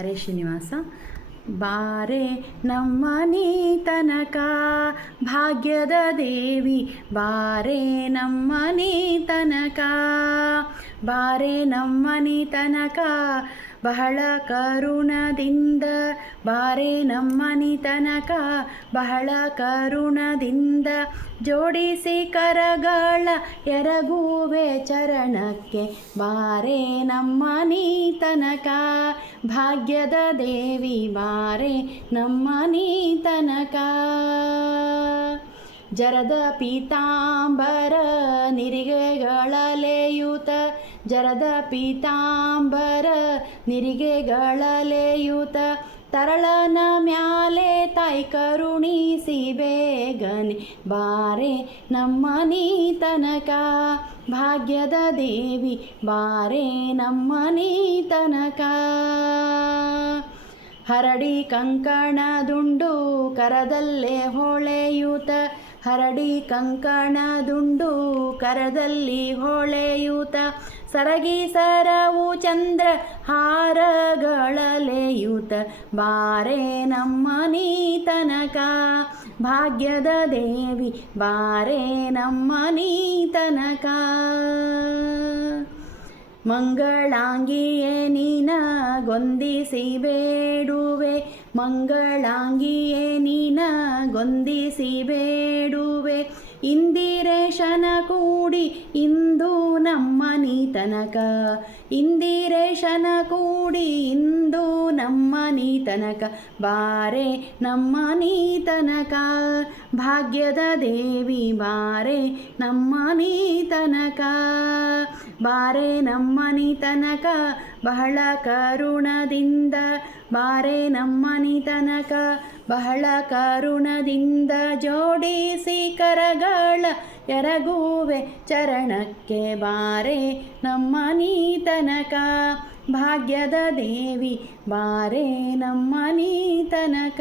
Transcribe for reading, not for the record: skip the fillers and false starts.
ಹರೇ ಶ್ರೀನಿವಾಸ. ಬಾರೆ ನಮ್ಮನಿ ತನಕ ಭಾಗ್ಯದ ದೇವಿ, ಬಾರೆ ನಮ್ಮನಿ ತನಕ, ಬಾರೆ ನಮ್ಮನಿ ತನಕ ಬಹಳ ಕರುಣದಿಂದ, ಬಾರೆ ನಮ್ಮನಿ ತನಕ ಬಹಳ ಕರುಣದಿಂದ, ಜೋಡಿಸಿ ಕರಗಳ ಎರಗುವೆ ಚರಣಕ್ಕೆ, ಬಾರೆ ನಮ್ಮನಿ ತನಕ ಭಾಗ್ಯದ ದೇವಿ, ಬಾರೆ ನಮ್ಮನಿ ತನಕ. ಜರದ ಪೀತಾಂಬರ ನಿರಿಗೆಗಳಲೆಯೂತ, ಜರದ ಪೀತಾಂಬರ ನಿರಿಗೆಗಳಲೆಯೂತ, ತರಳನ ಮ್ಯಾಲೆ ತಾಯಿ ಕರುಣಿಸಿ ಬೇಗನೆ, ಬಾರೆ ನಮ್ಮನಿ ತನಕ ಭಾಗ್ಯದ ದೇವಿ, ಬಾರೆ ನಮ್ಮನಿ ತನಕ. ಹರಡಿ ಕಂಕಣದುಂಡು ಕರದಲ್ಲೇ ಹೊಳೆಯೂತ, ಹರಡಿ ಕಂಕಣದುಂಡು ಕರದಲ್ಲಿ ಹೊಳೆಯೂತ, ಸರಗಿ ಸರವು ಚಂದ್ರ ಹಾರಗಳಲೆಯೂತ, ಬಾರೆ ನಮ್ಮನಿ ತನಕ ಭಾಗ್ಯದ ದೇವಿ, ಬಾರೆ ನಮ್ಮನಿ ತನಕ. ಮಂಗಳಾಂಗಿಯೇ ನೀನಗೊಂದಿಸಿ ಬೇಡುವೆ, ಮಂಗಳಾಂಗಿಯೇ ನೀನಗೊಂದಿಸಿ ಬೇಡುವೆ, ಇಂದಿರೇಶನ ಕೂಡಿ ಇಂದು ನಮ್ಮನಿ ತನಕ, ಇಂದಿರೇಶನ ಕೂಡಿ ಇಂದು ನಮ್ಮನಿ ತನಕ, ಬಾರೆ ನಮ್ಮನಿ ತನಕ ಭಾಗ್ಯದ ದೇವಿ, ಬಾರೆ ನಮ್ಮನಿ ತನಕ, ಬಾರೆ ನಮ್ಮನಿ ತನಕ ಬಹಳ ಕರುಣದಿಂದ, ಬಾರೆ ನಮ್ಮನಿ ತನಕ ಬಹಳ ಕರುಣದಿಂದ, ಜೋಡಿಸಿ ಕರಗಳ ಎರಗುವೆ ಚರಣಕ್ಕೆ, ಬಾರೆ ನಮ್ಮನಿ ತನಕ ಭಾಗ್ಯದ ದೇವಿ, ಬಾರೆ ನಮ್ಮನಿ ತನಕ.